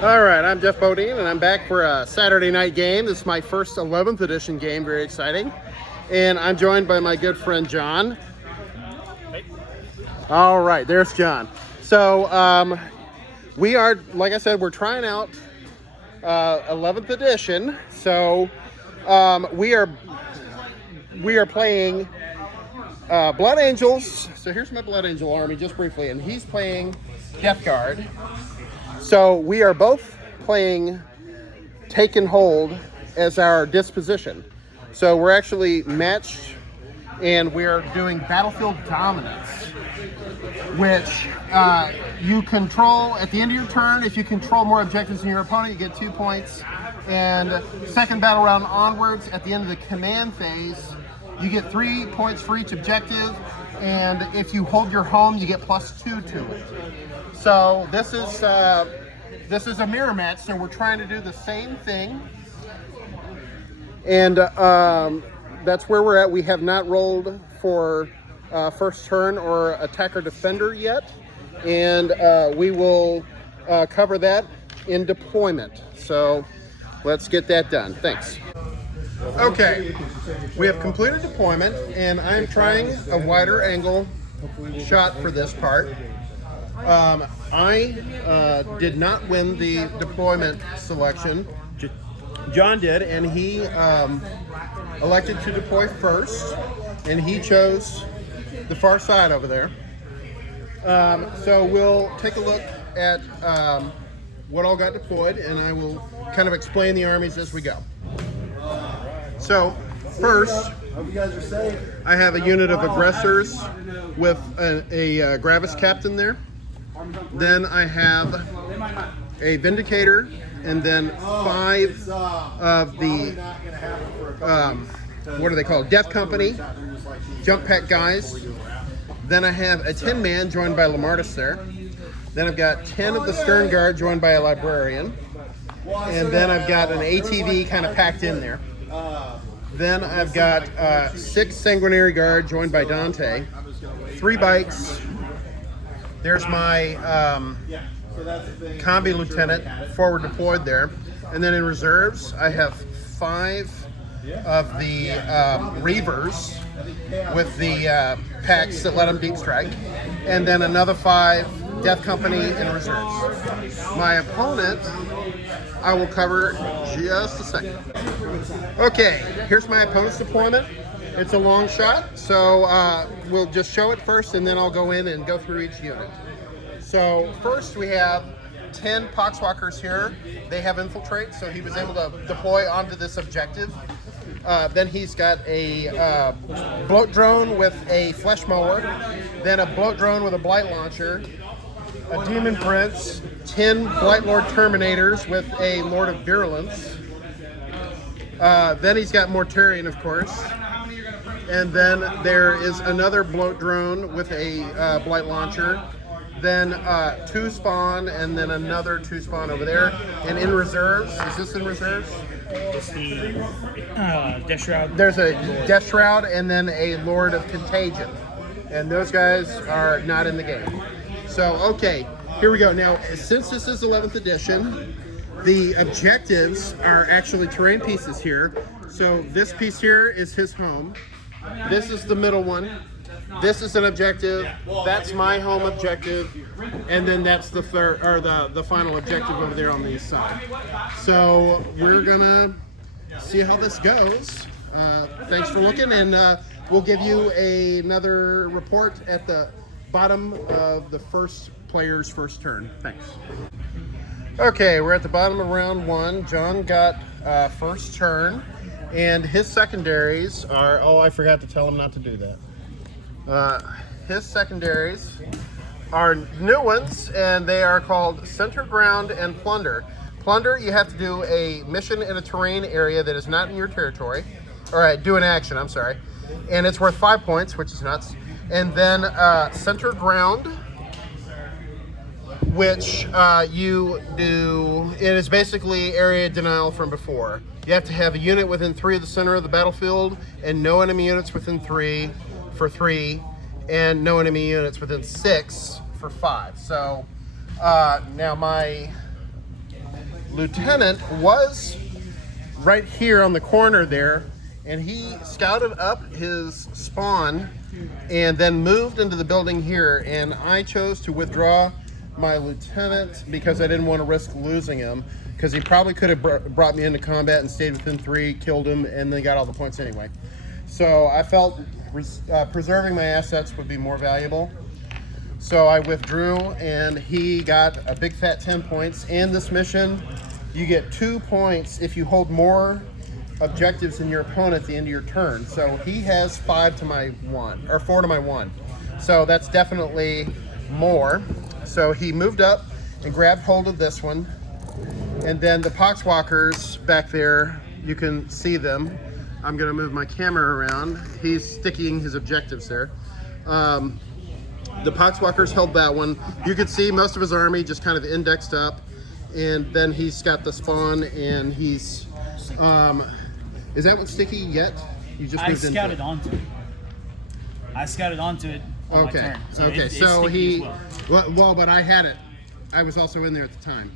All right, I'm Jeff Bodine, and I'm back for a Saturday night game. This is my first 11th edition game, very exciting. And I'm joined by my good friend John. Hey. All right, there's John. So we are, like I said, we're trying out 11th edition. So we are playing Blood Angels. So here's my Blood Angel army, just briefly, and he's playing Deathguard. So we are both playing Take and Hold as our disposition. So we're actually matched, and we are doing Battlefield Dominance, which you control at the end of your turn. If you control more objectives than your opponent, you get 2 points. And second battle round onwards, at the end of the command phase, you get 3 points for each objective. And if you hold your home, you get +2 to it. So this is a mirror match, so we're trying to do the same thing. And that's where we're at. We have not rolled for first turn or attacker defender yet. And we will cover that in deployment. So let's get that done. Thanks. Okay, we have completed deployment, and I'm trying a wider angle shot for this part. I did not win the deployment selection. John did, and he elected to deploy first, and he chose the far side over there. So we'll take a look at what all got deployed, and I will kind of explain the armies as we go. So first, I have a unit of aggressors with a Gravis captain there. Then I have a Vindicator, and then 5 of the, what are they called? Death Company, jump pack guys. Then I have a 10-man joined by Lamartis there. Then I've got 10 of the Stern Guard joined by a Librarian. And then I've got an ATV kind of packed in there. Then I've got 6 Sanguinary Guard joined by Dante. 3 bikes. There's my Combi Lieutenant forward deployed there. And then in reserves, I have 5 of the Reavers with the packs that let them deep strike. And then another 5 Death Company in reserves. My opponent, I will cover just a second. Okay, here's my opponent's deployment. It's a long shot, so we'll just show it first, and then I'll go in and go through each unit. So first we have 10 Poxwalkers here. They have infiltrate, so he was able to deploy onto this objective. Then he's got a bloat drone with a flesh mower, then a bloat drone with a blight launcher, a Demon Prince, 10 Blight Lord Terminators with a Lord of Virulence. Then he's got Mortarion, of course. And then there is another bloat drone with a blight launcher. Then 2 spawn, and then another 2 spawn over there. And in reserves, is this in reserves? It's the Death Shroud. There's a Death Shroud and then a Lord of Contagion. And those guys are not in the game. So, okay, here we go. Now, since this is 11th edition, the objectives are actually terrain pieces here. So this piece here is his home. This is the middle one. This is an objective. That's my home objective, and then that's the third or the final objective over there on the east side. So we're gonna see how this goes. Thanks for looking, and we'll give you another report at the bottom of the first player's first turn. Thanks. Okay, we're at the bottom of round 1. John got first turn. And his secondaries are, oh, I forgot to tell him not to do that. His secondaries are new ones, and they are called Center Ground and Plunder. Plunder, you have to do a mission in a terrain area that is not in your territory. All right, do an action, I'm sorry. And it's worth 5 points, which is nuts. And then Center Ground, which you do, it is basically area denial from before. You have to have a unit within 3 of the center of the battlefield, and no enemy units within 3 for 3, and no enemy units within 6 for 5. So now my lieutenant was right here on the corner there, and he scouted up his spawn and then moved into the building here, and I chose to withdraw my lieutenant because I didn't want to risk losing him, because he probably could have brought me into combat and stayed within 3, killed him, and then got all the points anyway. So I felt preserving my assets would be more valuable. So I withdrew, and he got a big fat 10 points. And this mission, you get 2 points if you hold more objectives than your opponent at the end of your turn. So he has 5 to my 1, or 4 to my 1. So that's definitely more. So he moved up and grabbed hold of this one. And then the Poxwalkers back there, you can see them. I'm gonna move my camera around. He's sticking his objectives there. The Poxwalkers held that one. You could see most of his army just kind of indexed up. And then he's got the spawn, and he's, is that one sticky yet? You just moved into it. I scouted onto it on my turn. So okay, so he, well, but I had it. I was also in there at the time.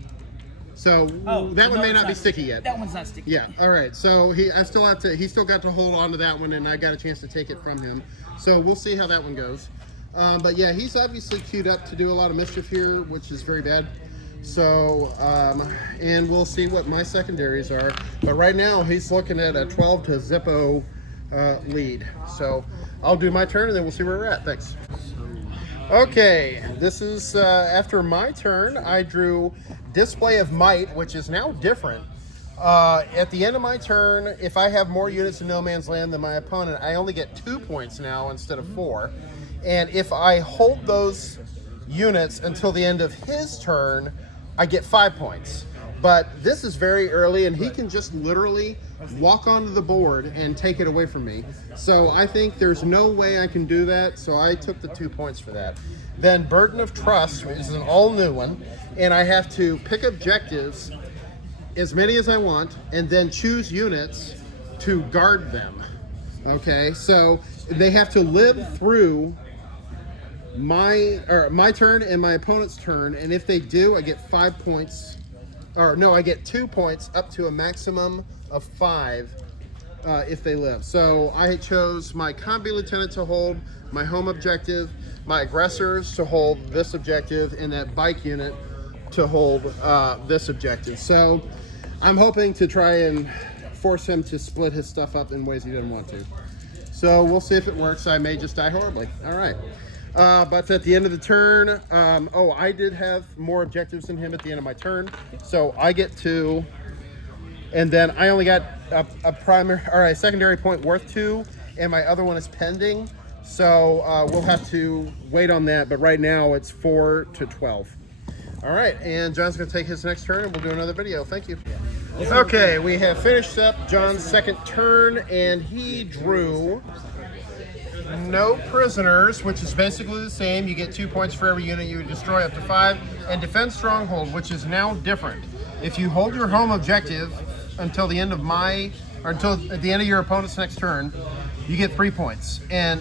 So that one may not be sticky yet. That one's not sticky. Yeah. All right. So he still got to hold on to that one, and I got a chance to take it from him. So we'll see how that one goes. But yeah, he's obviously queued up to do a lot of mischief here, which is very bad. So, and we'll see what my secondaries are. But right now, he's looking at a 12 to Zippo lead. So I'll do my turn, and then we'll see where we're at. Thanks. Okay, this is after my turn. I drew Display of Might, which is now different. At the end of my turn, if I have more units in No Man's Land than my opponent, I only get 2 points now instead of 4. And if I hold those units until the end of his turn, I get 5 points. But this is very early, and he can just literally walk onto the board and take it away from me. So I think there's no way I can do that, so I took the 2 points for that. Then Burden of Trust, which is an all-new one, and I have to pick objectives, as many as I want, and then choose units to guard them. Okay, so they have to live through my turn and my opponent's turn, and if they do, I get 5 points. Or no, I get 2 points up to a maximum of 5 if they live. So I chose my combi lieutenant to hold my home objective, my aggressors to hold this objective, and that bike unit to hold this objective. So I'm hoping to try and force him to split his stuff up in ways he didn't want to. So we'll see if it works. I may just die horribly. All right. But at the end of the turn, I did have more objectives than him at the end of my turn, so I get 2, and then I only got a secondary point worth 2, and my other one is pending, so we'll have to wait on that. But right now it's 4 to 12. All right, and John's going to take his next turn, and we'll do another video. Thank you. Okay, we have finished up John's second turn, and he drew No Prisoners, which is basically the same. You get 2 points for every unit you destroy up to 5, and Defend Stronghold, which is now different. If you hold your home objective until the end of until at the end of your opponent's next turn, you get 3 points. And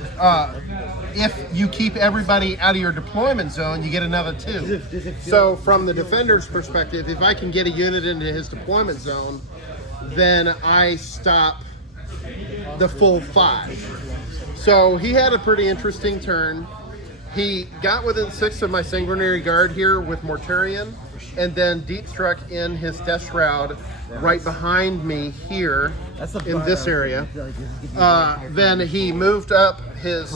if you keep everybody out of your deployment zone, you get another 2. So from the defender's perspective, if I can get a unit into his deployment zone, then I stop the full 5. So he had a pretty interesting turn. He got within 6 of my Sanguinary Guard here with Mortarion, and then deep struck in his Death Shroud right behind me here in this area. Then he moved up his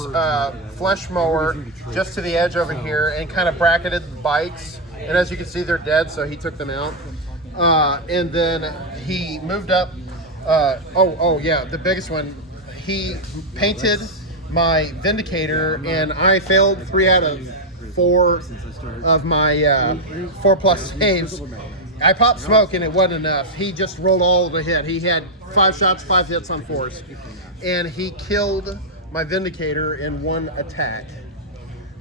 Flesh Mower just to the edge over here and kind of bracketed the bikes. And as you can see, they're dead, so he took them out. And then he moved up, the biggest one. He painted my Vindicator, and I failed 3 out of 4 of my 4+ saves. I popped smoke, and it wasn't enough. He just rolled all of the hit. He had 5 shots, 5 hits on 4s, and he killed my Vindicator in 1 attack.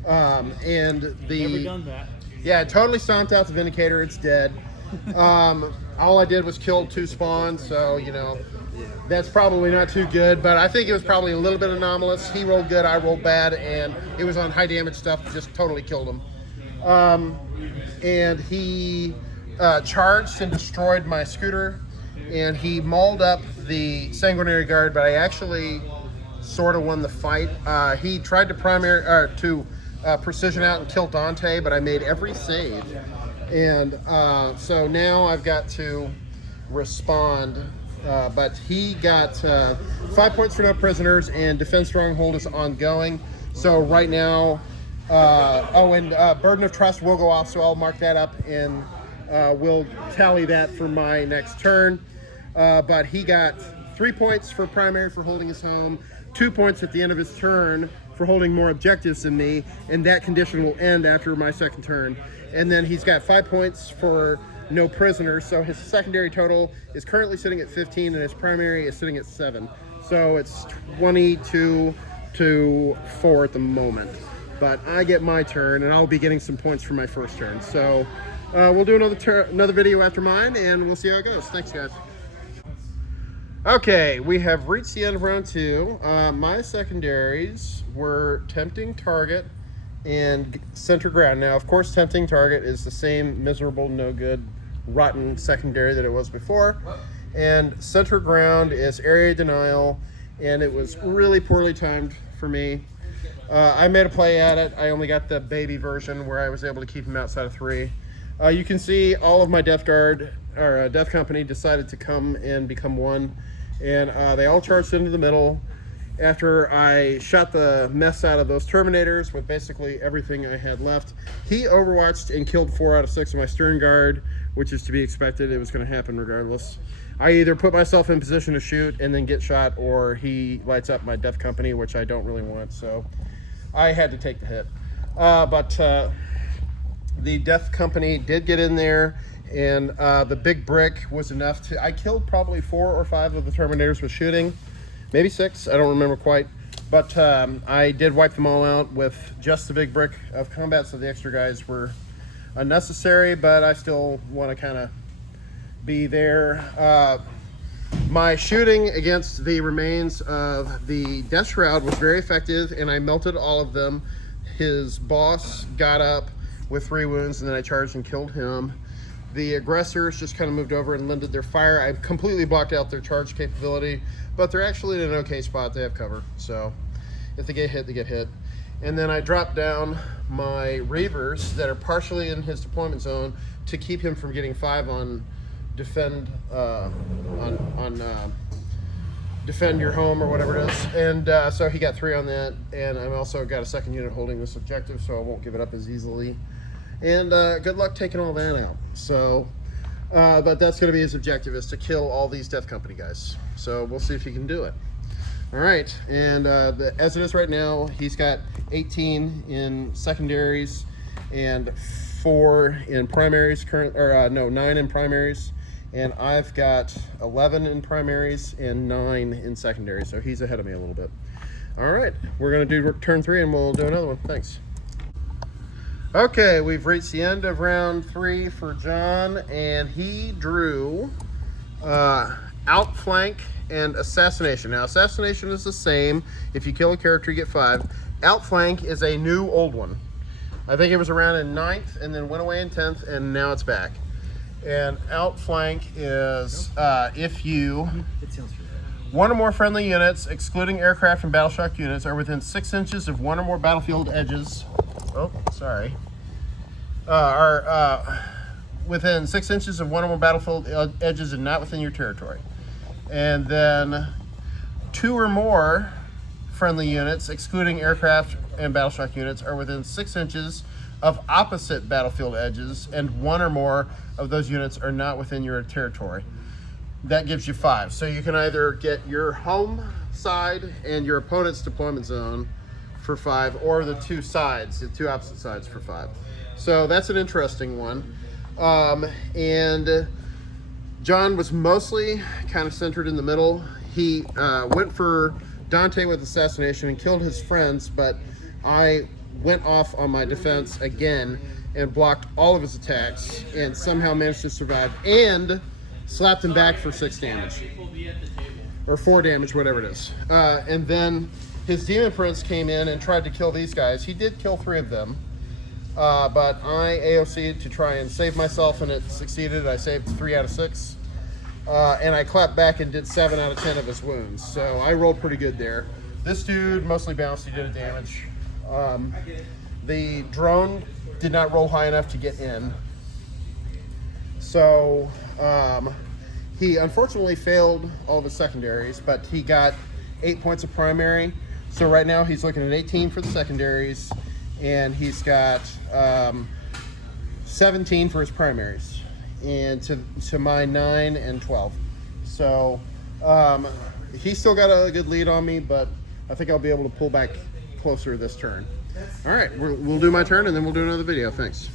And Never done that. Yeah, it totally stomped out the Vindicator. It's dead. All I did was kill 2 spawns, so that's probably not too good, but I think it was probably a little bit anomalous. He rolled good, I rolled bad, and it was on high damage stuff, just totally killed him. And he charged and destroyed my scooter, and he mauled up the sanguinary guard, but I actually sort of won the fight. He tried to precision out and kill Dante, but I made every save, and so now I've got to respond. But he got 5 points for no prisoners, and defense stronghold is ongoing. So right now, burden of trust will go off, so I'll mark that up, and we'll tally that for my next turn. But he got 3 points for primary for holding his home, 2 points at the end of his turn for holding more objectives than me, and that condition will end after my second turn. And then he's got 5 points for no prisoners, so his secondary total is currently sitting at 15, and his primary is sitting at 7. So it's 22 to 4 at the moment. But I get my turn, and I'll be getting some points for my first turn. So we'll do another video after mine, and we'll see how it goes. Thanks, guys. Okay, we have reached the end of round 2. My secondaries were Tempting Target and Center Ground. Now, of course, Tempting Target is the same miserable, no good, rotten secondary that it was before. And Center Ground is Area Denial, and it was really poorly timed for me. I made a play at it. I only got the baby version where I was able to keep him outside of 3. You can see all of my Death Guard, or Death Company, decided to come and become 1. And they all charged into the middle after I shot the mess out of those Terminators with basically everything I had left. He overwatched and killed 4 out of 6 of my Stern Guard, which is to be expected. It was going to happen regardless. I either put myself in position to shoot and then get shot, or he lights up my Death Company, which I don't really want, so I had to take the hit. But the Death Company did get in there, and the big brick was enough to... I killed probably 4 or 5 of the Terminators with shooting. Maybe 6, I don't remember quite. But I did wipe them all out with just the big brick of combat, so the extra guys were unnecessary, but I still want to kind of be there. My shooting against the remains of the Death Shroud was very effective, and I melted all of them. His boss got up with 3 wounds, and then I charged and killed him. The aggressors just kind of moved over and lended their fire. I completely blocked out their charge capability, but they're actually in an okay spot. They have cover, so if they get hit, they get hit. And then I dropped down my Reavers that are partially in his deployment zone to keep him from getting 5 on defend defend your home or whatever it is. And so he got 3 on that, and I've also got a second unit holding this objective, so I won't give it up as easily. And good luck taking all that out. So, but that's going to be his objective, is to kill all these Death Company guys. So we'll see if he can do it. All right, and as it is right now, he's got 18 in secondaries and 4 in primaries. 9 in primaries, and I've got 11 in primaries and 9 in secondaries. So he's ahead of me a little bit. All right, we're going to do turn 3, and we'll do another one. Thanks. Okay, we've reached the end of round 3 for John, and he drew Outflank and Assassination. Now, Assassination is the same. If you kill a character, you get 5. Outflank is a new old one. I think it was around in 9th and then went away in 10th, and now it's back. And Outflank is if you... One or more friendly units, excluding aircraft and battleshock units, are within 6 inches of one or more battlefield edges. Oh, sorry. Are within 6 inches of one or more battlefield edges and not within your territory. And then 2 or more friendly units, excluding aircraft and battleshock units, are within 6 inches of opposite battlefield edges, and 1 or more of those units are not within your territory. That gives you 5. So you can either get your home side and your opponent's deployment zone for 5, or the 2 sides, the 2 opposite sides for 5. So that's an interesting one. And John was mostly kind of centered in the middle. He went for Dante with Assassination and killed his friends, but I went off on my defense again and blocked all of his attacks and somehow managed to survive and slapped him back for 6 damage. Or 4 damage, whatever it is. And then his Demon Prince came in and tried to kill these guys. He did kill 3 of them. but I AOC'd to try and save myself, and it succeeded. I saved 3 out of 6. And I clapped back and did 7 out of 10 of his wounds. So I rolled pretty good there. This dude mostly bounced, he did a damage. The drone did not roll high enough to get in. So he unfortunately failed all of his secondaries, but he got 8 points of primary. So right now he's looking at 18 for the secondaries, and he's got 17 for his primaries, and to my 9 and 12. So he's still got a good lead on me, but I think I'll be able to pull back closer this turn. All right, we'll do my turn, and then we'll do another video. Thanks.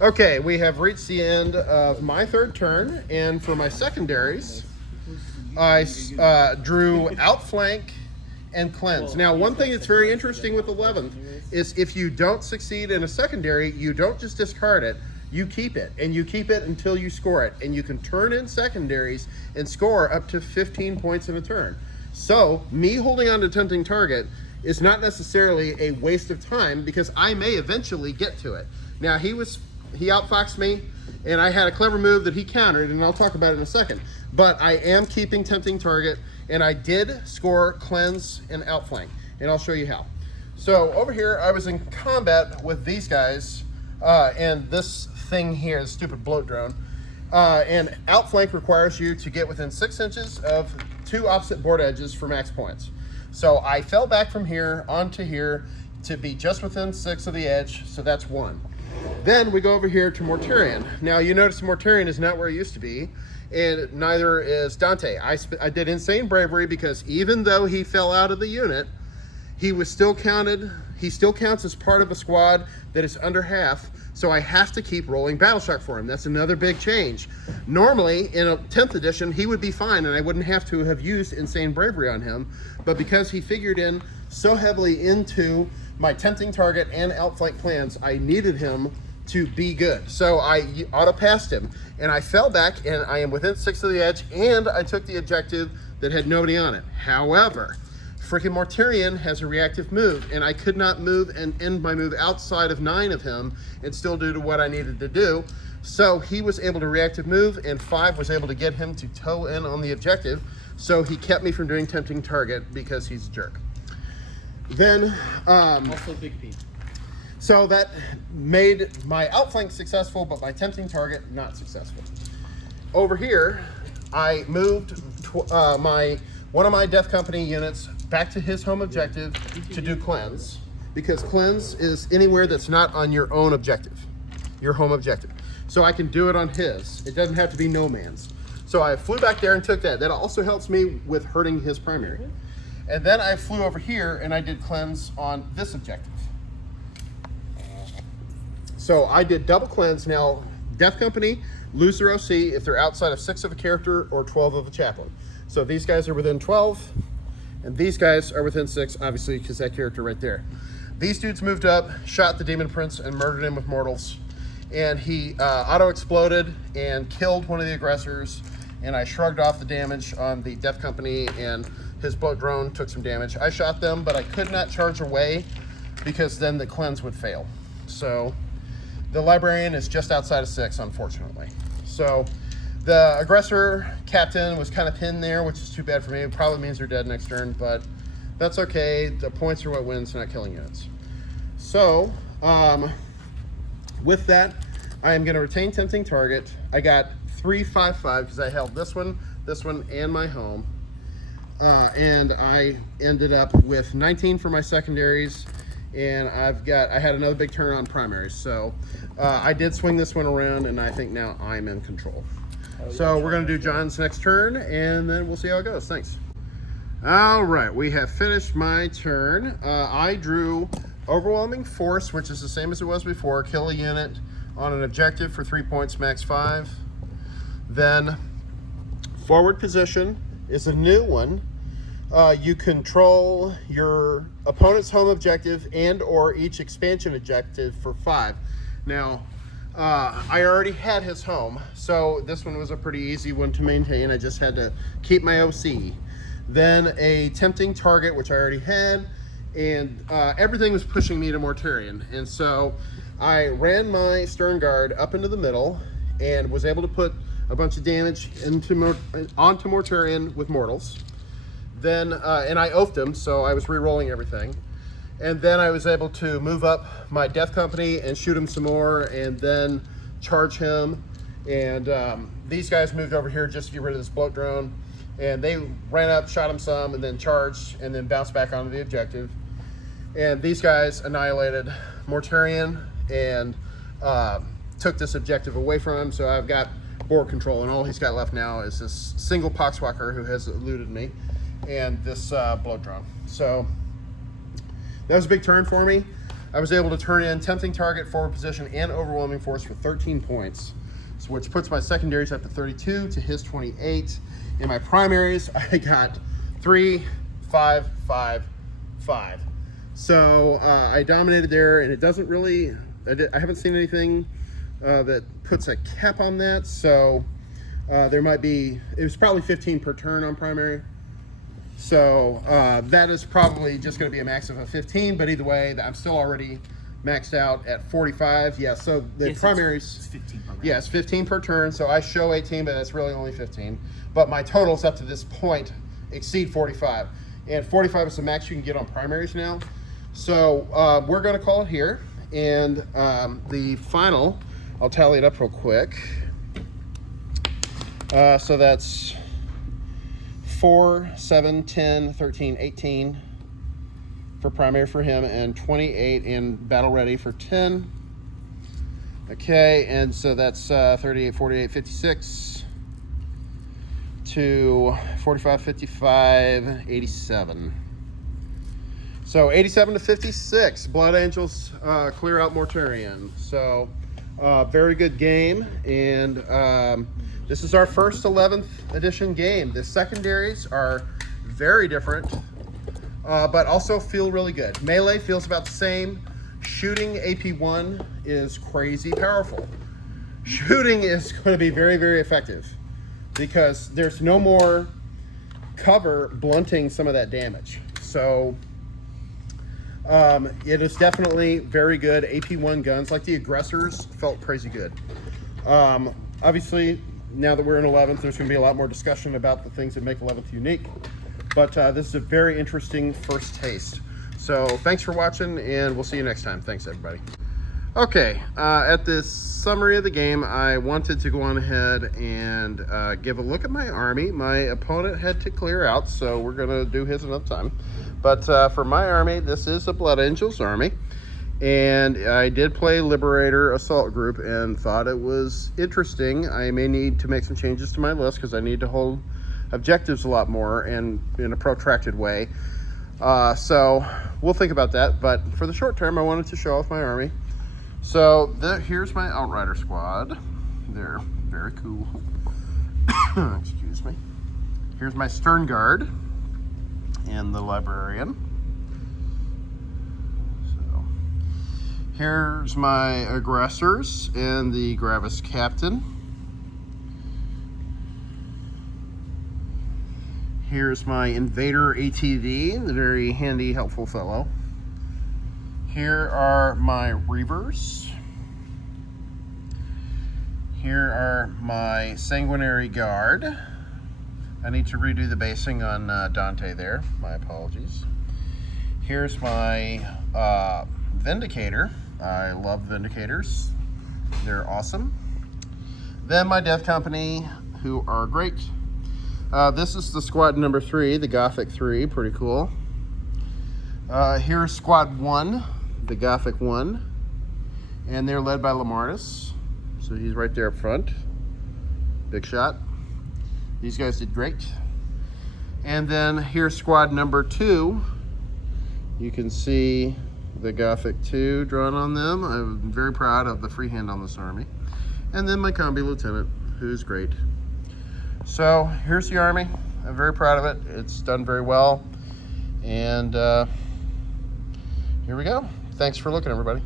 Okay, we have reached the end of my 3rd turn, and for my secondaries, I drew outflank and cleanse. Now, one thing that's very interesting with 11th is if you don't succeed in a secondary, you don't just discard it, you keep it, and you keep it until you score it, and you can turn in secondaries and score up to 15 points in a turn. So me holding on to tempting target is not necessarily a waste of time, because I may eventually get to it. Now, he outfoxed me, and I had a clever move that he countered, and I'll talk about it in a second. But I am keeping tempting target, and I did score cleanse and outflank, and I'll show you how. So over here, I was in combat with these guys, and this thing here, this stupid bloat drone. And outflank requires you to get within 6 inches of 2 opposite board edges for max points. So I fell back from here onto here to be just within 6 of the edge, so that's 1. Then we go over here to Mortarion. Now you notice Mortarion is not where it used to be, and neither is Dante. I did insane bravery, because even though he fell out of the unit, he was still counted. He still counts as part of a squad that is under half, so I have to keep rolling battle shock for him. That's another big change. Normally, in a 10th edition, he would be fine, and I wouldn't have to have used insane bravery on him, but because he figured in so heavily into my tempting target and outflank plans, I needed him to be good. So I auto-passed him, and I fell back, and I am within 6 of the edge, and I took the objective that had nobody on it. However, freaking Mortarion has a reactive move, and I could not move and end my move outside of 9 of him and still do what I needed to do. So he was able to reactive move, and 5 was able to get him to toe in on the objective. So he kept me from doing tempting target because he's a jerk. Then Also Big P. so that made my outflank successful, but my tempting target not successful. Over here, I moved one of my Death Company units back to his home objective to do cleanse, because cleanse is anywhere that's not on your own objective, your home objective. So I can do it on his. It doesn't have to be no man's. So I flew back there and took that. That also helps me with hurting his primary. And then I flew over here and I did cleanse on this objective. So I did double cleanse. Now, Death Company lose their OC if they're outside of 6 of a character or 12 of a chaplain. So these guys are within 12, and these guys are within 6, obviously, because that character right there. These dudes moved up, shot the Demon Prince, and murdered him with mortals. And he auto-exploded and killed one of the aggressors, and I shrugged off the damage on the Death Company, and his boat drone took some damage. I shot them, but I could not charge away because then the cleanse would fail. So the Librarian is just outside of 6, unfortunately. So the aggressor captain was kind of pinned there, which is too bad for me. It probably means they're dead next turn, but that's okay. The points are what wins, not killing units. So with that, I am going to retain tempting target. I got 3-5-5 because I held this one, and my home. And I ended up with 19 for my secondaries, and I had another big turn on primaries. So I did swing this one around, and I think now I'm in control. So we're going to do John's next turn, and then we'll see how it goes. Thanks. All right, we have finished my turn. I drew Overwhelming Force, which is the same as it was before. Kill a unit on an objective for 3 points, max 5. Then Forward Position is a new one. You control your opponent's home objective and or each expansion objective for 5. Now, I already had his home, so this one was a pretty easy one to maintain. I just had to keep my OC. Then a tempting target, which I already had, and everything was pushing me to Mortarion. And so I ran my stern guard up into the middle and was able to put a bunch of damage onto Mortarion with mortals. Then, and I oafed him, so I was re-rolling everything. And then I was able to move up my Death Company and shoot him some more, and then charge him. And these guys moved over here just to get rid of this bloat drone. And they ran up, shot him some, and then charged, and then bounced back onto the objective. And these guys annihilated Mortarion and took this objective away from him. So I've got board control, and all he's got left now is this single Poxwalker who has eluded me, and this bloat drone. So that was a big turn for me. I was able to turn in tempting target, forward position, and overwhelming force for 13 points, so which puts my secondaries up to 32 to his 28. In my primaries, I got 3, 5, 5, 5. So I dominated there, and it doesn't really, I haven't seen anything that puts a cap on that. So there might be, it was probably 15 per turn on primary. So that is probably just going to be a max of a 15, but either way, I'm still already maxed out at 45. Yeah, so the primaries, it's 15 per round. yeah, it's 15 per turn. So I show 18, but that's really only 15. But my totals up to this point exceed 45. And 45 is the max you can get on primaries now. So we're going to call it here. And the final, I'll tally it up real quick. So that's 4, 7, 10, 13, 18 for primary for him, and 28 in battle ready for 10. Okay, and so that's 38, 48, 56 to 45, 55, 87. So 87 to 56, Blood Angels clear out Mortarion. So very good game, and this is our first 11th edition game. The secondaries are very different, but also feel really good. Melee feels about the same. Shooting AP1 is crazy powerful. Shooting is going to be very, very effective because there's no more cover blunting some of that damage. So it is definitely very good. AP1 guns, like the aggressors, felt crazy good. Obviously, now that we're in 11th, there's going to be a lot more discussion about the things that make 11th unique. But this is a very interesting first taste. So thanks for watching, and we'll see you next time. Thanks, everybody. Okay, at this summary of the game, I wanted to go on ahead and give a look at my army. My opponent had to clear out, so we're going to do his another time. But for my army, this is a Blood Angels army. And I did play Liberator Assault Group and thought it was interesting. I may need to make some changes to my list because I need to hold objectives a lot more and in a protracted way. So we'll think about that. But for the short term, I wanted to show off my army. So here's my Outrider squad. They're very cool. Excuse me. Here's my Stern Guard and the Librarian. Here's my aggressors and the Gravis Captain. Here's my Invader ATV, the very handy, helpful fellow. Here are my Reavers. Here are my Sanguinary Guard. I need to redo the basing on Dante there. My apologies. Here's my Vindicator. I love Vindicators. They're awesome. Then my Death Company, who are great. This is the squad number 3, the Gothic 3, pretty cool. Here's squad 1, the Gothic 1, and they're led by Lamartus. So he's right there up front. Big shot. These guys did great. And then here's squad number 2. You can see the Gothic 2 drawn on them. I'm very proud of the freehand on this army. And then my Combi Lieutenant, who's great. So here's the army. I'm very proud of it. It's done very well. And here we go. Thanks for looking, everybody.